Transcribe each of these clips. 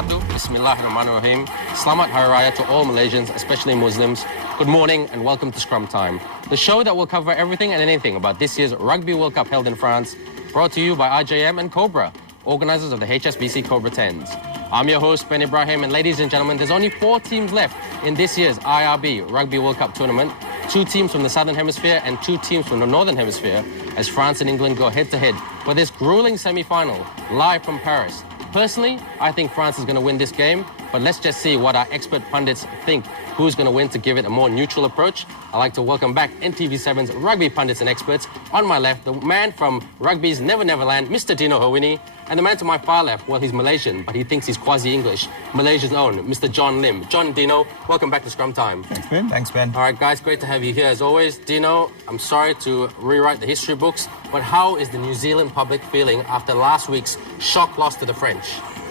wabarakatuh. Bismillahirrahmanirrahim. Selamat Hari Raya to all Malaysians, especially Muslims. Good morning and welcome to Scrum Time, the show that will cover everything and anything about this year's Rugby World Cup held in France, brought to you by IJM and Cobra, organisers of the HSBC Cobra 10s. I'm your host, Ben Ibrahim, and ladies and gentlemen, there's only 4 teams left in this year's IRB Rugby World Cup tournament. 2 teams from the Southern Hemisphere and 2 teams from the Northern Hemisphere, as France and England go head-to-head for this grueling semi-final, live from Paris. Personally, I think France is going to win this game, but let's just see what our expert pundits think who's going to win to give it a more neutral approach. I'd like to welcome back NTV7's rugby pundits and experts. On my left, the man from rugby's Never Never Land, Mr. Dino Howini, and the man to my far left, well, he's Malaysian, but he thinks he's quasi-English, Malaysia's own, Mr. John Lim. John, Dino, welcome back to Scrum Time. Thanks, Ben. Thanks, Ben. All right, guys, great to have you here as always. Dino, I'm sorry to rewrite the history books, but how is the New Zealand public feeling after last week's shock loss to the French?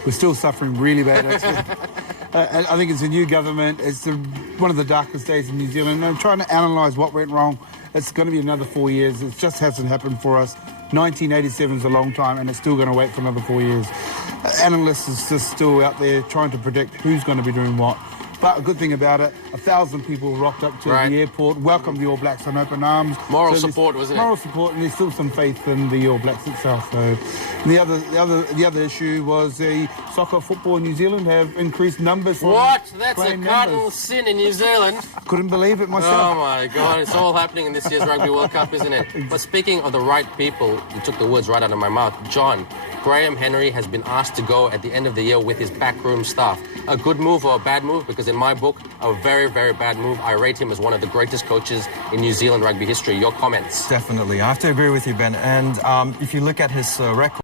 We're still suffering really bad, actually. I think it's a new government. It's one of the darkest days in New Zealand. I'm trying to analyse what went wrong. It's going to be another 4 years. It just hasn't happened for us. 1987 is a long time, and it's still going to wait for another 4 years. Analysts are just still out there trying to predict who's going to be doing what. But a good thing about it, 1,000 people rocked up to the airport, welcomed the All Blacks on open arms. Moral support, wasn't it? Moral support, and there's still some faith in the All Blacks itself. So, the other issue was the soccer, football in New Zealand have increased numbers. What? That's a cardinal sin in New Zealand. I couldn't believe it myself. Oh my God, it's all happening in this year's Rugby World Cup, isn't it? But speaking of the right people, you took the words right out of my mouth. John, Graham Henry has been asked to go at the end of the year with his backroom staff. A good move or a bad move? Because in my book, a very, very bad move. I rate him as one of the greatest coaches in New Zealand rugby history. Your comments? Definitely. I have to agree with you, Ben. And if you look at his record,